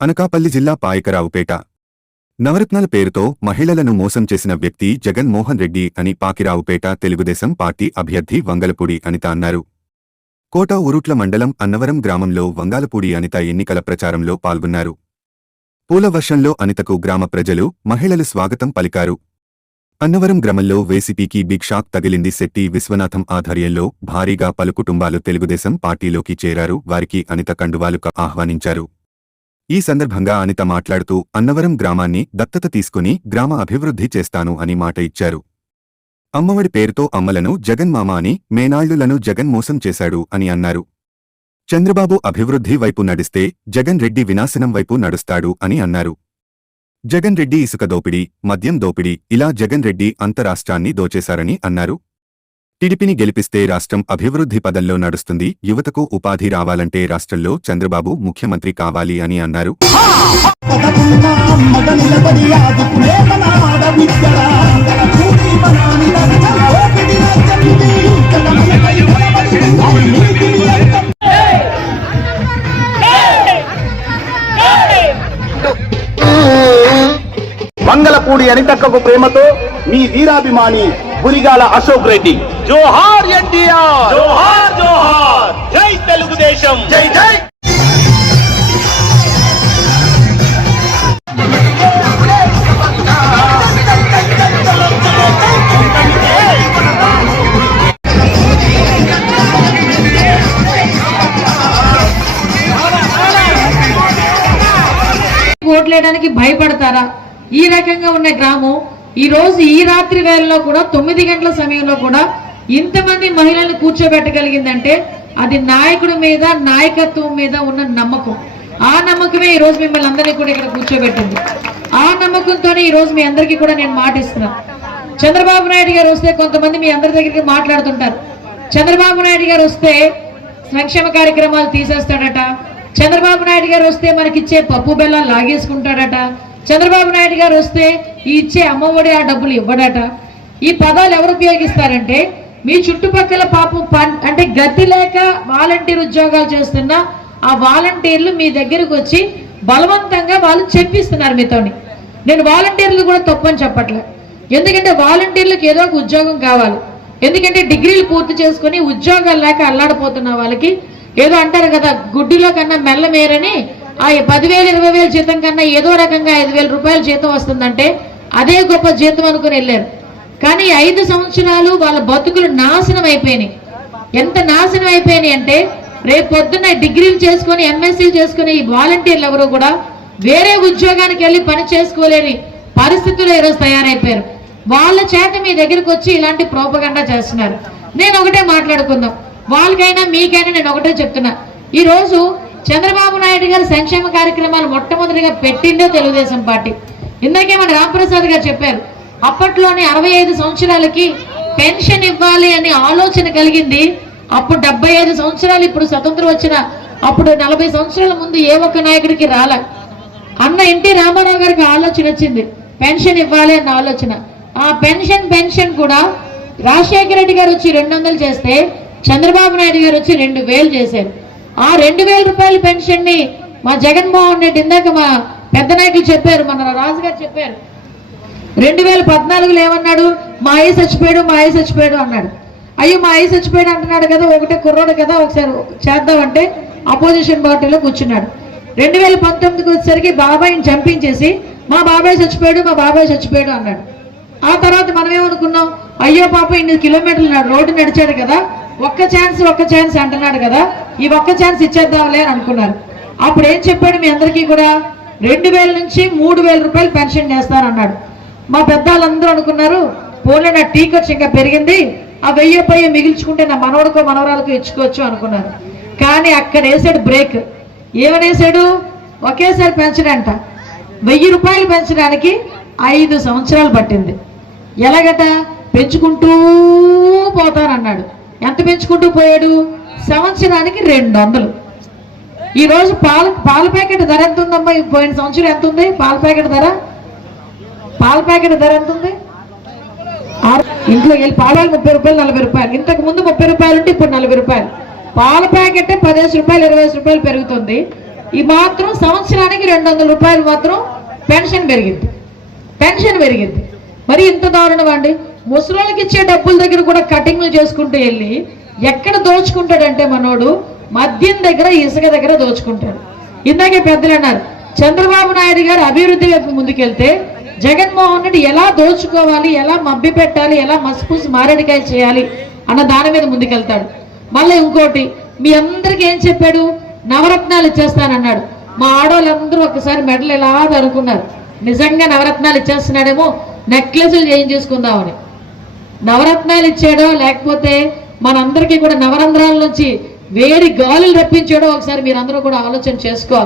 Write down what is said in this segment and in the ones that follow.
అనకాపల్లి జిల్లా పాయకరావుపేట. నవరత్నాల పేరుతో మహిళలను మోసం చేసిన వ్యక్తి జగన్మోహన్ రెడ్డి అని పాకిరావుపేట తెలుగుదేశం పార్టీ అభ్యర్థి వంగలపూడి అనిత అన్నారు. కోట ఉరుట్ల మండలం అన్నవరం గ్రామంలో వంగాలపూడి అనిత ఎన్నికల ప్రచారంలో పాల్గొన్నారు. పూలవర్షంలో అనితకు గ్రామ ప్రజలు మహిళలు స్వాగతం పలికారు. అన్నవరం గ్రామంలో వేసిపీకి బిగ్ షాక్ తగిలింది శెట్టి విశ్వనాథం ఆధ్వర్యంలో భారీగా పలు కుటుంబాలు తెలుగుదేశం పార్టీలోకి చేరారు. వారికి అనిత కండువాలు ఆహ్వానించారు. ఈ సందర్భంగా అనిత మాట్లాడుతూ అన్నవరం గ్రామాన్ని దత్తత తీసుకుని గ్రామ అభివృద్ధి చేస్తాను అని మాట ఇచ్చారు. అమ్మఒడి పేరుతో అమ్మలను జగన్మామ అని మేనాళ్ళులను జగన్ మోసం చేశాడు అని అన్నారు. చంద్రబాబు అభివృద్ధి వైపు నడిస్తే జగన్ రెడ్డి వినాశనం వైపు నడుస్తాడు అని అన్నారు. జగన్ రెడ్డి ఇసుక దోపిడీ మద్యం దోపిడీ ఇలా జగన్ రెడ్డి అంతరాష్ట్రాన్ని దోచేశారని అన్నారు. టిడిపిని గెలిపిస్తే రాష్ట్రం అభివృద్ధి పదంలో నడుస్తుంది. యువతకు ఉపాధి రావాలంటే రాష్ట్రంలో చంద్రబాబు ముఖ్యమంత్రి కావాలి అని అన్నారు. పదకున్న మంగళపూడి అనితక్కకు ప్రేమతో మీ వీరాభిమాని బురిగాల అశోక్ రెడ్డి. జోహార్ ఎన్టీఆర్. జోహార్ జోహార్. జై తెలుగుదేశం. జై జై. ఓట్లేయడానికి భయపడతారా? ఈ రకంగా ఉన్న గ్రామం ఈరోజు ఈ రాత్రి వేళలో కూడా తొమ్మిది గంటల సమయంలో కూడా ఇంతమంది మహిళలను కూర్చోబెట్టగలిగిందంటే అది నాయకుడి మీద నాయకత్వం మీద ఉన్న నమ్మకం. ఆ నమ్మకమే ఈ రోజు మిమ్మల్ని అందరినీ కూడా ఇక్కడ కూర్చోబెట్టింది. ఆ నమ్మకంతోనే ఈ రోజు మీ అందరికీ కూడా నేను మాటిస్తున్నా చంద్రబాబు నాయుడు గారు వస్తే కొంతమంది మీ అందరి దగ్గరికి మాట్లాడుతుంటారు. చంద్రబాబు నాయుడు గారు వస్తే సంక్షేమ కార్యక్రమాలు తీసేస్తాడట. చంద్రబాబు నాయుడు గారు వస్తే మనకిచ్చే పప్పు బెల్లం లాగేసుకుంటాడట. చంద్రబాబు నాయుడు గారు వస్తే ఈ ఇచ్చే అమ్మఒడి ఆ డబ్బులు ఇవ్వడట. ఈ పదాలు ఎవరు ఉపయోగిస్తారంటే మీ చుట్టుపక్కల పాపం పన్- అంటే గతి లేక వాలంటీర్ ఉద్యోగాలు చేస్తున్న ఆ వాలంటీర్లు మీ దగ్గరకు వచ్చి బలవంతంగా వాళ్ళు చెప్పిస్తున్నారు మీతోని. నేను వాలంటీర్లు కూడా తప్పని చెప్పట్లే. ఎందుకంటే వాలంటీర్లకు ఏదో ఒక ఉద్యోగం కావాలి. ఎందుకంటే డిగ్రీలు పూర్తి చేసుకుని ఉద్యోగాలు లేక అల్లాడిపోతున్న వాళ్ళకి ఏదో అంటారు కదా గుడ్డిలో కన్నా మెల్లమేరని ఆ పదివేలు ఇరవై వేలు జీతం కన్నా ఏదో రకంగా ఐదు వేల రూపాయల జీతం వస్తుందంటే అదే గొప్ప జీతం అనుకుని వెళ్ళారు. కానీ ఐదు సంవత్సరాలు వాళ్ళ బతుకులు నాశనం అయిపోయినాయి. ఎంత నాశనం అయిపోయినాయి అంటే రేపు పొద్దున్న డిగ్రీలు చేసుకొని ఎంఎస్సీలు చేసుకుని ఈ వాలంటీర్లు ఎవరు కూడా వేరే ఉద్యోగానికి వెళ్ళి పని చేసుకోలేని పరిస్థితులు ఈరోజు తయారైపోయారు. వాళ్ళ చేత మీ దగ్గరికి వచ్చి ఇలాంటి ప్రోపగండా చేస్తున్నారు. నేను ఒకటే మాట్లాడుకుందాం. వాళ్ళకైనా మీకైనా నేను ఒకటే చెప్తున్నా. ఈరోజు చంద్రబాబు నాయుడు గారు సంక్షేమ కార్యక్రమాలు మొట్టమొదటిగా పెట్టిందే తెలుగుదేశం పార్టీ. ఇందాకే మన రాంప్రసాద్ గారు చెప్పారు అప్పట్లోనే అరవై ఐదు సంవత్సరాలకి పెన్షన్ ఇవ్వాలి అనే ఆలోచన కలిగింది. అప్పుడు డెబ్బై ఐదు సంవత్సరాలు ఇప్పుడు స్వతంత్రం వచ్చిన అప్పుడు నలభై సంవత్సరాల ముందు ఏ ఒక్క నాయకుడికి రాల. అన్న ఎన్టీ రామారావు గారికి ఆలోచన వచ్చింది పెన్షన్ ఇవ్వాలి అన్న ఆలోచన. ఆ పెన్షన్ పెన్షన్ కూడా రాజశేఖర రెడ్డి గారు వచ్చి రెండు వందలు చేస్తే చంద్రబాబు నాయుడు గారు వచ్చి రెండు వేలు చేశారు. ఆ రెండు వేల రూపాయల పెన్షన్ని మా జగన్మోహన్ రెడ్డి ఇందాక మా పెద్ద నాయకులు చెప్పారు మన రాజు గారు చెప్పారు. రెండు వేల పద్నాలుగులో ఏమన్నాడు? మా అయ్య చచ్చిపోయాడు మా అయ్య చచ్చిపోయాడు అన్నాడు. అయ్యో మా అయ్య చచ్చిపోయాడు అంటున్నాడు కదా ఒకటే కుర్రోడు కదా ఒకసారి చేద్దామంటే అపోజిషన్ పార్టీలో కూర్చున్నాడు. రెండు వేల పంతొమ్మిదికి వచ్చేసరికి బాబాయిని చంపించేసి మా బాబాయ్ చచ్చిపోయాడు మా బాబాయ్ చచ్చిపోయాడు అన్నాడు. ఆ తర్వాత మనం ఏమనుకున్నాం అయ్యో పాప ఇన్ని కిలోమీటర్లు రోడ్డు నడిచాడు కదా ఒక్క ఛాన్స్ ఒక్క ఛాన్స్ అంటున్నాడు కదా. ఈ ఒక్క ఛాన్స్ ఇచ్చేద్దాంలే అని అనుకున్నారు. అప్పుడు ఏం చెప్పాడు మీ అందరికీ కూడా? రెండు వేల నుంచి మూడు వేల రూపాయలు పెన్షన్ చేస్తారన్నాడు మా పెద్దవాళ్ళందరూ అనుకున్నారు పోలే నా టీ ఖర్చు ఇంకా పెరిగింది. ఆ వెయ్యి పయ్య మిగిల్చుకుంటే నా మనవడికో మనవరాలకు ఇచ్చుకోవచ్చు అనుకున్నారు. కానీ అక్కడ వేసాడు బ్రేక్ ఏమనేసాడు ఒకేసారి పెంచడంట వెయ్యి రూపాయలు పెంచడానికి ఐదు సంవత్సరాలు పట్టింది. ఎలాగట? పెంచుకుంటూ పోతానన్నాడు. ఎంత పెంచుకుంటూ పోయాడు? సంవత్సరానికి రెండు వందలు ఈరోజు పాల పాల ప్యాకెట్ ధర ఎంత ఉందమ్మా పోయిన సంవత్సరం ఎంత ఉంది పాల ప్యాకెట్ ధర? పాల ప్యాకెట్ ధర ఎంత ఉంది ఆరు- ఇంట్లో వెళ్ళి పాలు ముప్పై రూపాయలు నలభై రూపాయలు. ఇంతకు ముందు ముప్పై రూపాయలు ఉంటే ఇప్పుడు నలభై రూపాయలు. పాల ప్యాకెట్ పదిహేను రూపాయలు ఇరవై ఐదు రూపాయలు పెరుగుతుంది. ఈ మాత్రం సంవత్సరానికి రెండు వందల రూపాయలు మాత్రం పెన్షన్ పెరిగింది. పెన్షన్ పెరిగింది. మరి ఇంత దారుణం అండి? ముసలోళ్ళకి ఇచ్చే డబ్బుల దగ్గర కూడా కటింగ్లు చేసుకుంటూ వెళ్ళి ఎక్కడ దోచుకుంటాడంటే మనోడు మద్యం దగ్గర ఇసుక దగ్గర దోచుకుంటాడు. ఇందాకే పెద్దలు అన్నారు చంద్రబాబు నాయుడు గారు అభివృద్ధి వైపు ముందుకెళ్తే జగన్మోహన్ రెడ్డి ఎలా దోచుకోవాలి ఎలా మబ్బి పెట్టాలి ఎలా మసిపూసి మారేడికాయ చేయాలి అన్న దాని మీద ముందుకెళ్తాడు. మళ్ళీ ఇంకోటి మీ అందరికి ఏం చెప్పాడు? నవరత్నాలు ఇచ్చేస్తానన్నాడు. మా ఆడవాళ్ళందరూ ఒకసారి మెడలు ఎలా అనుకున్నారు నిజంగా నవరత్నాలు ఇచ్చేస్తున్నాడేమో నెక్లెస్లు చేయించేసుకుందామని. నవరత్నాలు ఇచ్చాడో లేకపోతే మనందరికీ కూడా నవరంధ్రాల నుంచి వేడి గాలులు రప్పించాడో ఒకసారి మీరందరూ కూడా ఆలోచన చేసుకో.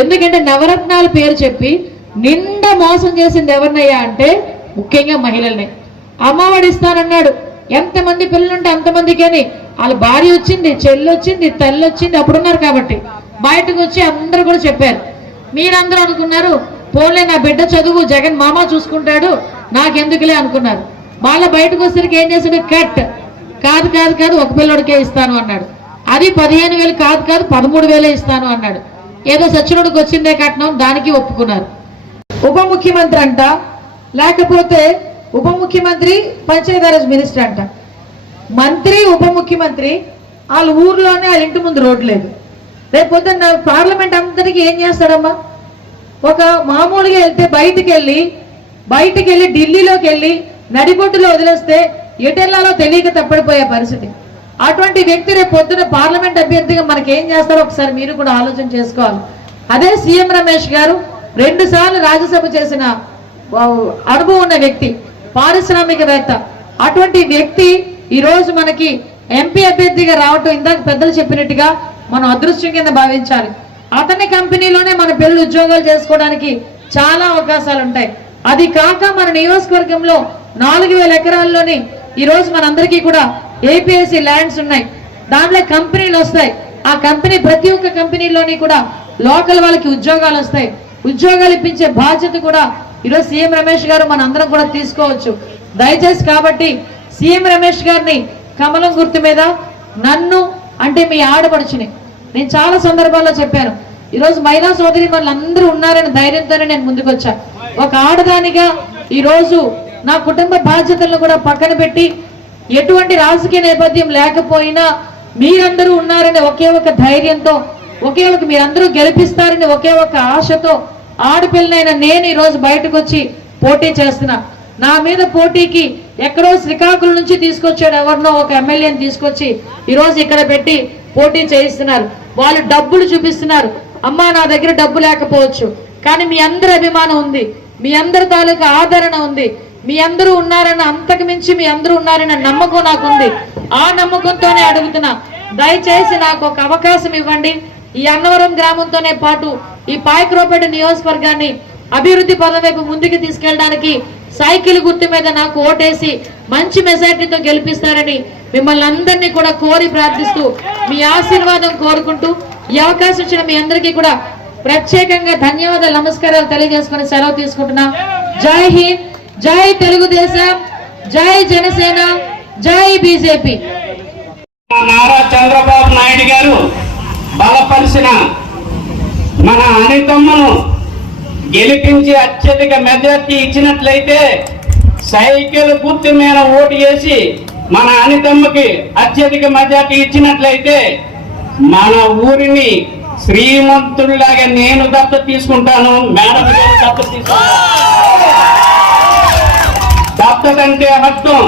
ఎందుకంటే నవరత్నాల పేరు చెప్పి నిండా మోసం చేసింది ఎవరినయ్యా అంటే ముఖ్యంగా మహిళల్ని. అమ్మఒడి ఇస్తానన్నాడు. ఎంతమంది పిల్లలుంటే అంతమందికని. వాళ్ళ భార్య వచ్చింది చెల్లి వచ్చింది తల్లి వచ్చింది అప్పుడున్నారు కాబట్టి. బయటకు వచ్చి అందరూ కూడా చెప్పారు. మీరందరూ అనుకున్నారు పోన్లే నా బిడ్డ చదువు జగన్ మామ చూసుకుంటాడు నాకెందుకులే అనుకున్నారు. వాళ్ళ బయటకు వచ్చేసరికి ఏం చేశాడు కట్. కాదు కాదు కాదు ఒక పిల్లడికే ఇస్తాను అన్నాడు. అది పదిహేను వేలు కాదు కాదు పదమూడు వేలే ఇస్తాను అన్నాడు. ఏదో సచ్చినోడికి వచ్చిందే కట్నం దానికి ఒప్పుకున్నారు. ఉప ముఖ్యమంత్రి అంట. లేకపోతే ఉప ముఖ్యమంత్రి పంచాయతీరాజ్ మినిస్టర్ అంట. మంత్రి ఉప ముఖ్యమంత్రి వాళ్ళ ఊర్లోనే వాళ్ళ ఇంటి ముందు రోడ్డు లేదు. లేకపోతే నా పార్లమెంట్ అందరికీ ఏం చేస్తాడమ్మా ఒక మామూలుగా వెళ్తే బయటికి వెళ్ళి బయటికి వెళ్ళి ఢిల్లీలోకి వెళ్ళి నడిబొడ్డులో వదిలేస్తే ఎటెల్లాలో తెలియక తప్పడిపోయే పరిస్థితి. అటువంటి వ్యక్తి రేపు పొద్దున పార్లమెంట్ అభ్యర్థిగా మనకి ఏం చేస్తారో ఒకసారి మీరు కూడా ఆలోచన చేసుకోవాలి. అదే సీఎం రమేష్ గారు రెండు సార్లు రాజ్యసభ చేసిన అనుభవం ఉన్న వ్యక్తి పారిశ్రామికవేత్త. అటువంటి వ్యక్తి ఈరోజు మనకి ఎంపీ అభ్యర్థిగా రావటం ఇందాక పెద్దలు చెప్పినట్టుగా మనం అదృష్టం కింద భావించాలి. అతని కంపెనీలోనే మన పిల్లలు ఉద్యోగాలు చేసుకోవడానికి చాలా అవకాశాలు ఉంటాయి అది కాక మన నియోజకవర్గంలో నాలుగు వేల ఎకరాల్లోని ఈరోజు మనందరికీ కూడా ఏపీఎస్సి ల్యాండ్స్ ఉన్నాయి. దాంట్లో కంపెనీలు వస్తాయి. ఆ కంపెనీ ప్రతి ఒక్క కంపెనీలోని కూడా లోకల్ వాళ్ళకి ఉద్యోగాలు వస్తాయి. ఉద్యోగాలు ఇప్పించే బాధ్యత కూడా ఈరోజు సీఎం రమేష్ గారు మన అందరం కూడా తీసుకోవచ్చు. దయచేసి కాబట్టి సీఎం రమేష్ గారిని కమలం గుర్తు మీద నన్ను అంటే మీ ఆడపడుచుని. నేను చాలా సందర్భాల్లో చెప్పాను. ఈరోజు మహిళా సోదరి అందరూ ఉన్నారని ధైర్యంతోనే నేను ముందుకొచ్చా. ఒక ఆడదానిగా ఈరోజు నా కుటుంబ బాధ్యతలను కూడా పక్కన పెట్టి ఎటువంటి రాజకీయ నేపథ్యం లేకపోయినా మీరందరూ ఉన్నారని ఒకే ఒక ధైర్యంతో ఒకే ఒక మీరందరూ గెలిపిస్తారని ఒకే ఒక ఆశతో ఆడపిల్లనైన నేను ఈరోజు బయటకు వచ్చి పోటీ చేస్తున్నా. నా మీద పోటీకి ఎక్కడో శ్రీకాకుళం నుంచి తీసుకొచ్చాడు ఎవరినో ఒక ఎమ్మెల్యేని తీసుకొచ్చి ఈరోజు ఇక్కడ పెట్టి పోటీ చేయిస్తున్నారు. వాళ్ళు డబ్బులు చూపిస్తున్నారు. అమ్మా నా దగ్గర డబ్బు లేకపోవచ్చు. కానీ మీ అందరి అభిమానం ఉంది. మీ అందరి తాలూకా ఆదరణ ఉంది. మీ అందరూ ఉన్నారన్న అంతకు మించి మీ అందరూ ఉన్నారన్న నమ్మకం నాకు ఉంది ఆ నమ్మకంతోనే అడుగుతున్నా. దయచేసి నాకు ఒక అవకాశం ఇవ్వండి. ఈ అన్నవరం గ్రామంతోనే పాటు ఈ పాయక్రోపేట నియోజకవర్గాన్ని అభివృద్ధి పదం వైపు ముందుకు తీసుకెళ్ళడానికి సైకిల్ గుర్తు మీద నాకు ఓటేసి మంచి మెజార్టీతో గెలిపిస్తారని మిమ్మల్ని అందరినీ కూడా కోరి ప్రార్థిస్తూ మీ ఆశీర్వాదం కోరుకుంటూ ఈ అవకాశం ఇచ్చిన మీ అందరికీ కూడా ప్రత్యేకంగా ధన్యవాదాలు నమస్కారాలు తెలియజేసుకుని సెలవు తీసుకుంటున్నాం. జై హింద్ జై తెలుగుదేశం జై జనసేన జై బీజేపీ. నారా చంద్రబాబు నాయుడు గారు బలపరిచిన మన అనితమ్మను గెలిపించి అత్యధిక మెజార్టీ ఇచ్చినట్లయితే సైకిల్ గుర్తు మీద ఓటు వేసి మన అనితమ్మకి అత్యధిక మెజార్టీ ఇచ్చినట్లయితే మన ఊరిని శ్రీమంతుడిలాగా నేను దత్త తీసుకుంటాను మేడం గారు దత్త తీసుకుంటాను దత్తత అంటే అర్థం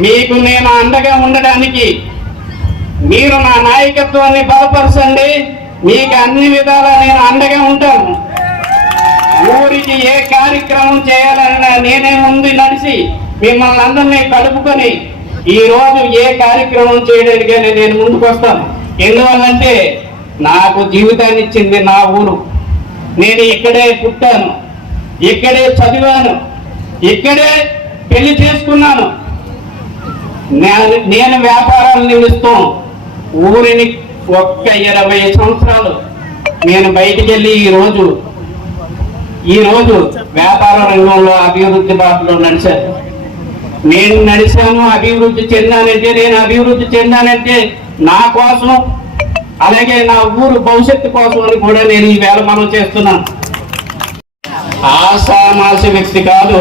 మీకు నేను అండగా ఉండడానికి మీరు నా నాయకత్వాన్ని బలపరచండి. మీకు అన్ని విధాలా నేను అండగా ఉంటాను. ఊరికి ఏ కార్యక్రమం చేయాలన్నా నేనే ముందు నడిచి మిమ్మల్ని అందరినీ కలుపుకొని ఈ రోజు ఏ కార్యక్రమం చేయడానికైనా నేను ముందుకు వస్తాను ఎందువల్లంటే నాకు జీవితాన్ని ఇచ్చింది నా ఊరు. నేను ఇక్కడే పుట్టాను. ఇక్కడే చదివాను. ఇక్కడే పెళ్ళి చేసుకున్నాను. నేను నేను నిలుస్తూ ఊరిని ఒక్క ఇరవై సంవత్సరాలు నేను బయటికి వెళ్ళి ఈ రోజు ఈ రోజు వ్యాపార రంగంలో అభివృద్ధి బాటలో నడిచాను. నేను నడిచాను అభివృద్ధి చెందానంటే నేను అభివృద్ధి చెందానంటే నా కోసం అలాగే నా ఊరు భవిష్యత్తు కోసం అని కూడా నేను ఈ వేళ మనం చేస్తున్నాను ఆశామాస వ్యక్తి కాదు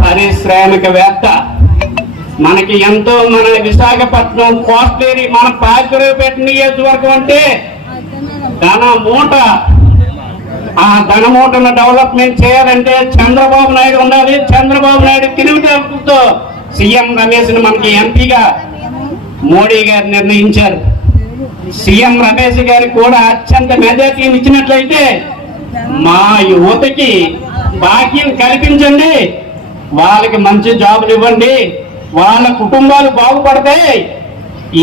పారిశ్రామికవేత్త. మనకి ఎంతో మన విశాఖపట్నం కోస్టేరి మన పాకిరేపేట నియోజకవర్గం అంటే ధన మూట. ఆ ధన మూటను డెవలప్మెంట్ చేయాలంటే చంద్రబాబు నాయుడు ఉండాలి. చంద్రబాబు నాయుడు తెలివితేటలతో సీఎం రమేష్ మనకి ఎంపీగా మోడీ గారు నిర్ణయించారు. సీఎం రమేష్ గారికి కూడా అత్యంత మెజార్టీని ఇచ్చినట్లయితే మా యువతకి భాగ్యం కల్పించండి. వాళ్ళకి మంచి జాబులు ఇవ్వండి. వాళ్ళ కుటుంబాలు బాగుపడతాయి.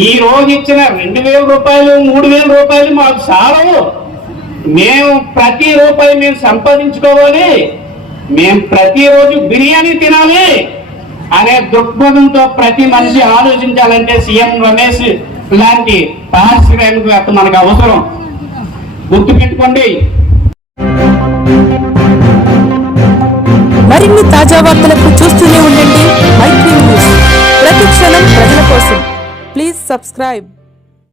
ఈ రోజు ఇచ్చిన రెండు వేల రూపాయలు మూడు వేల రూపాయలు మాకు సారవు మేము ప్రతి రూపాయి మేము సంపాదించుకోవాలి. మేము ప్రతిరోజు బిర్యానీ తినాలి అనే దృక్పథంతో ప్రతి మనిషి ఆలోచించాలంటే సీఎం రమేష్ ఇలాంటి పారిశ్రామికవేత్త మనకు అవసరం. గుర్తుపెట్టుకోండి మరిన్ని తాజా వార్తలకు చూస్తూనే ఉండండి మైత్రి న్యూస్. ప్రతి క్షణం ప్రజల కోసం. Please subscribe.